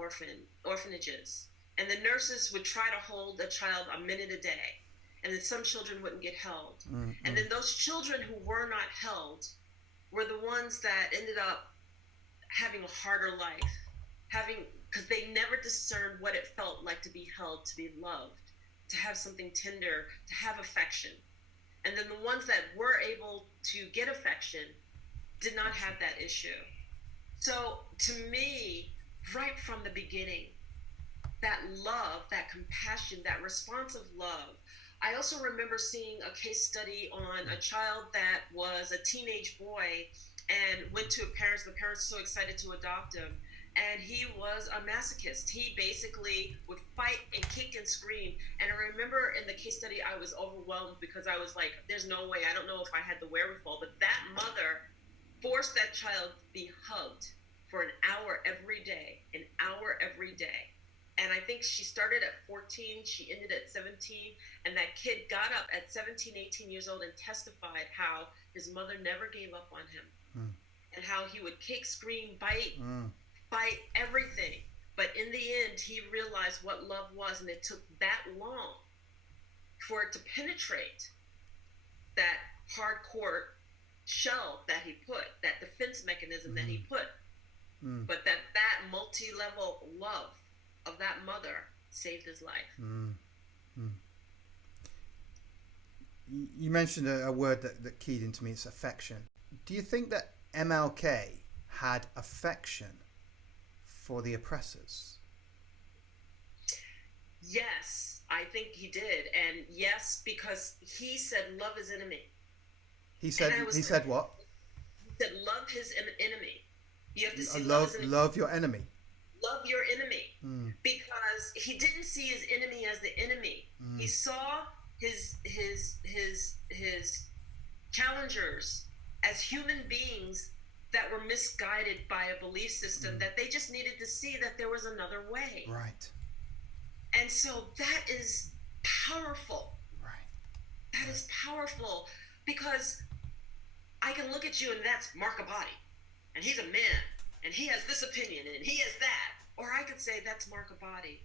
orphanages. And the nurses would try to hold a child a minute a day, and then some children wouldn't get held. And then those children who were not held were the ones that ended up having a harder life, because they never discerned what it felt like to be held, to be loved, to have something tender, to have affection. And then the ones that were able to get affection did not have that issue. So to me, right from the beginning, that love, that compassion, that responsive love. I also remember seeing a case study on a child that was a teenage boy and went to the parents were so excited to adopt him. And he was a masochist. He basically would fight and kick and scream. And I remember in the case study, I was overwhelmed because I was like, there's no way. I don't know if I had the wherewithal. But that mother forced that child to be hugged for an hour every day, And I think she started at 14, she ended at 17. And that kid got up at 17, 18 years old and testified how his mother never gave up on him. And how he would kick, scream, bite, fight, everything. But in the end, he realized what love was, and it took that long for it to penetrate that hardcore shell that he put, that defense mechanism that he put. But that multi-level love of that mother saved his life. You mentioned a word that keyed into me. It's affection. Do you think that MLK had affection for the oppressors? Yes, I think he did. And yes, because he said love his enemy. He said what? He said love his enemy. You have to see love your enemy. Love your enemy. Because he didn't see his enemy as the enemy. He saw his challengers as human beings that were misguided by a belief system, that they just needed to see that there was another way. Right. And so that is powerful. Right. That is powerful, because I can look at you and that's Markabadi, and he's a man, and he has this opinion, and he has that. Or I could say that's Markabadi.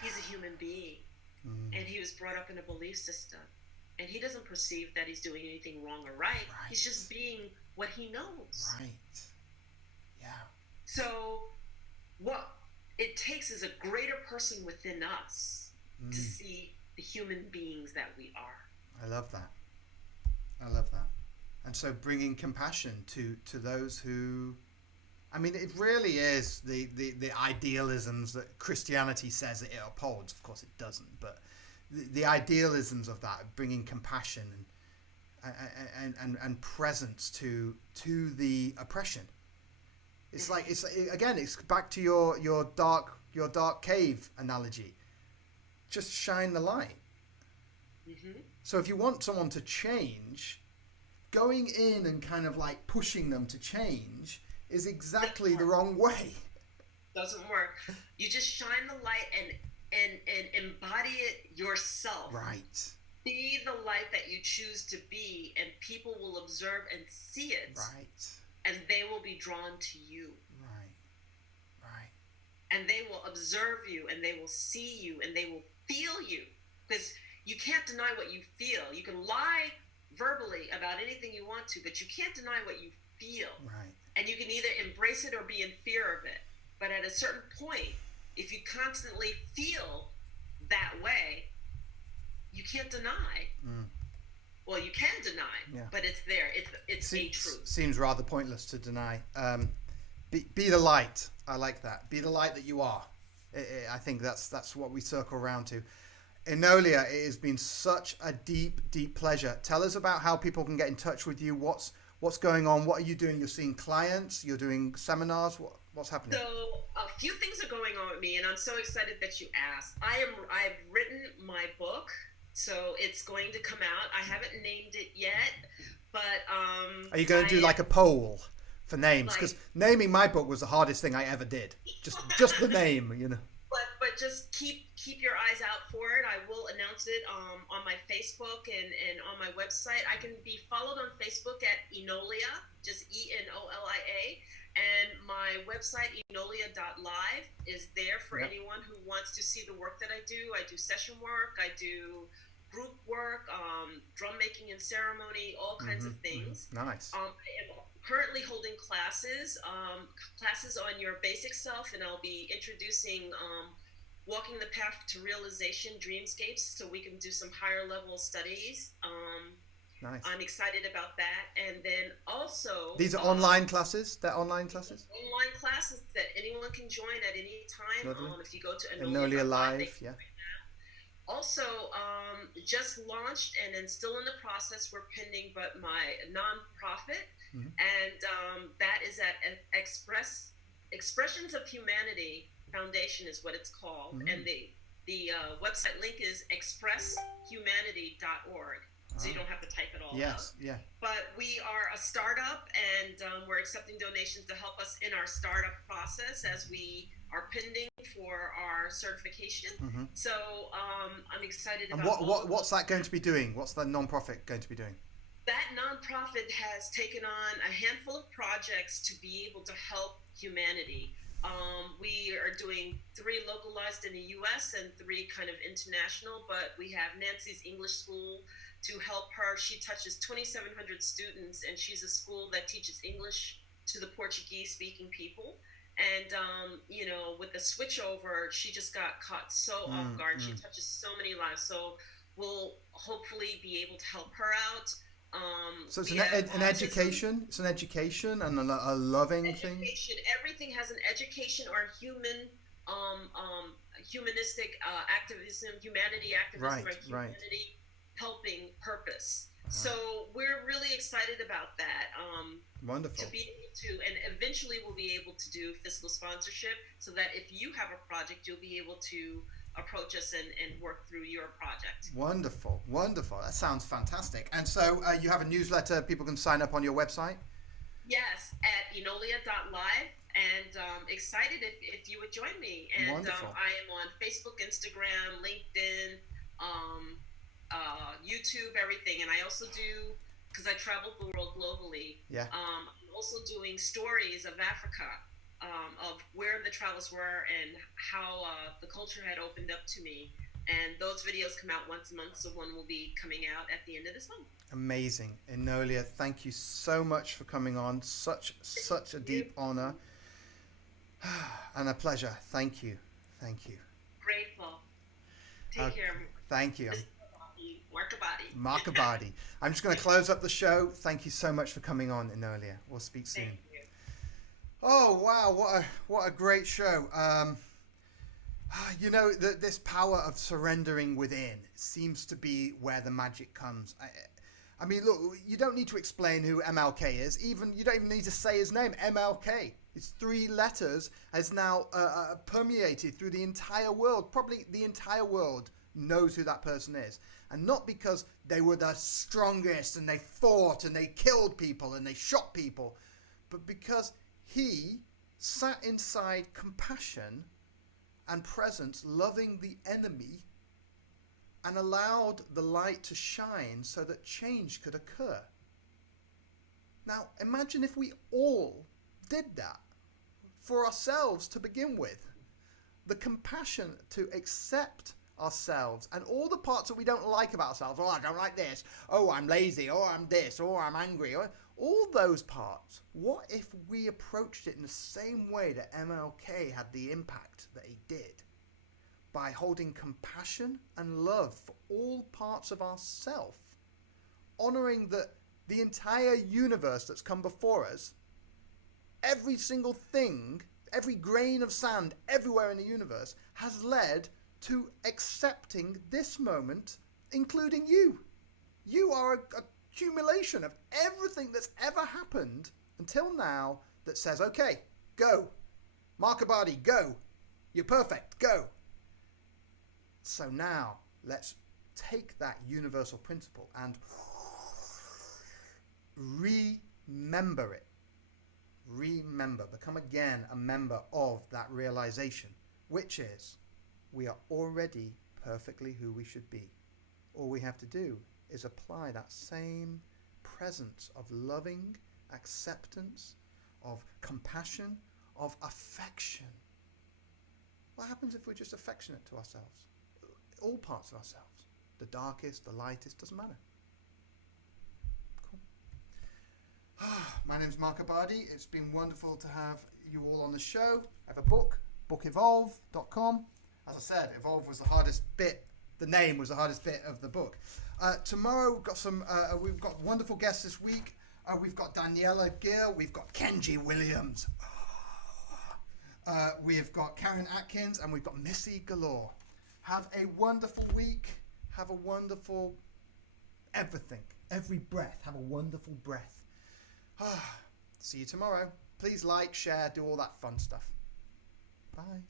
He's a human being, and he was brought up in a belief system, and he doesn't perceive that he's doing anything wrong or right. He's just being what he knows. Right. Yeah. So what it takes is a greater person within us to see the human beings that we are. I love that. And so bringing compassion to those who, I mean, it really is the idealisms that Christianity says it upholds. Of course it doesn't, but the idealisms of that, bringing compassion and presence to the oppression. It's like, it's back to your dark cave analogy. Just shine the light. So if you want someone to change, going in and kind of like pushing them to change is exactly the wrong way. Doesn't work. You just shine the light and embody it yourself. Right. Be the light that you choose to be, and people will observe and see it. Right. And they will be drawn to you. Right. And they will observe you, and they will see you, and they will feel you. Because you can't deny what you feel. You can lie verbally about about anything you want to, but you can't deny what you feel. Right. And you can either embrace it or be in fear of it. But at a certain point, if you constantly feel that way, you can't deny. Well, you can deny, but it's there. It's a truth. Seems rather pointless to deny. Be the light. I like that. Be the light that you are. I think that's what we circle around to. Enolia, it has been such a deep pleasure. Tell us about how people can get in touch with you. What's going on? What are you doing? You're seeing clients. You're doing seminars. What's happening? So a few things are going on with me, and I'm so excited that you asked. I've written my book, so it's going to come out. I haven't named it yet, but are you going to do like a poll for names? Because naming my book was the hardest thing I ever did. Just the name, you know. But just keep your eyes out for it. I will announce it on my Facebook and on my website. I can be followed on Facebook at Enolia, just Enolia. And my website, Enolia.live, is there for anyone who wants to see the work that I do. I do session work, I do group work, drum making and ceremony, all kinds of things. Nice. I am currently holding classes on your basic self, and I'll be introducing Walking the Path to Realization Dreamscapes, so we can do some higher level studies. Nice. I'm excited about that. And then also... These are online classes? They're online classes? Online classes that anyone can join at any time. If you go to Enolia Live, yeah. Also, just launched and then still in the process, we're pending, but my nonprofit, and that is at Expressions of Humanity Foundation is what it's called. And the website link is expresshumanity.org. So you don't have to type it all out. Yeah. But we are a startup, and we're accepting donations to help us in our startup process as we are pending for our certification. So I'm excited about. And what's that going to be doing? What's the nonprofit going to be doing? That nonprofit has taken on a handful of projects to be able to help humanity. We are doing 3 localized in the U.S. and 3 kind of international, but we have Nancy's English School to help her. She touches 2,700 students, and she's a school that teaches English to the Portuguese-speaking people. And, with the switchover, she just got caught so off guard. She touches so many lives. So we'll hopefully be able to help her out. So it's an education. It's an education and a loving thing. Everything has an education or human, humanistic activism, humanity activism, or humanity helping purpose. So we're really excited about that. Wonderful. To be able to, and eventually we'll be able to do fiscal sponsorship, so that if you have a project, you'll be able to approach us and work through your project. Wonderful. That sounds fantastic. And so you have a newsletter people can sign up on your website? Yes, at enolia.live, and excited if you would join me. And I am on Facebook, Instagram, LinkedIn, YouTube, everything. And I also do, because I travel the world globally, I'm also doing stories of Africa, of where the travels were and how the culture had opened up to me. And those videos come out once a month, so one will be coming out at the end of this month. Amazing. Enolia, thank you so much for coming on. Such a deep honor and a pleasure. Thank you. Grateful. Take care. Thank you. Markabadi. I'm just going to close up the show. Thank you so much for coming on, Enolia. We'll speak soon. Thank you. Oh wow, what a great show. This power of surrendering within seems to be where the magic comes. I mean, look, you don't need to explain who MLK is. You don't even need to say his name. MLK. It's 3 letters, has now permeated through the entire world. Probably the entire world knows who that person is. And not because they were the strongest and they fought and they killed people and they shot people, but because he sat inside compassion and presence, loving the enemy, and allowed the light to shine so that change could occur. Now, imagine if we all did that for ourselves to begin with. The compassion to accept ourselves and all the parts that we don't like about ourselves. Oh, I don't like this. Oh, I'm lazy. Oh, I'm this. Oh, I'm angry. All those parts. What if we approached it in the same way that MLK had the impact that he did? By holding compassion and love for all parts of ourself, honoring that the entire universe that's come before us, every single thing, every grain of sand everywhere in the universe has led to accepting this moment, including you. You are an accumulation of everything that's ever happened until now that says, okay, go. Markabadi, go. You're perfect, go. So now let's take that universal principle and remember it. Remember, become again a member of that realization, which is we are already perfectly who we should be. All we have to do is apply that same presence of loving acceptance, of compassion, of affection. What happens if we're just affectionate to ourselves? All parts of ourselves. The darkest, the lightest, doesn't matter. Cool. My name's Markabadi. It's been wonderful to have you all on the show. I have a book, bookevolve.com. As I said, Evolve was the hardest bit. The name was the hardest bit of the book. Tomorrow we've got wonderful guests this week. We've got Daniela Gill. We've got Kenji Williams. We've got Karen Atkins, and we've got Missy Galore. Have a wonderful week. Have a wonderful everything. Every breath. Have a wonderful breath. See you tomorrow. Please like, share, do all that fun stuff. Bye.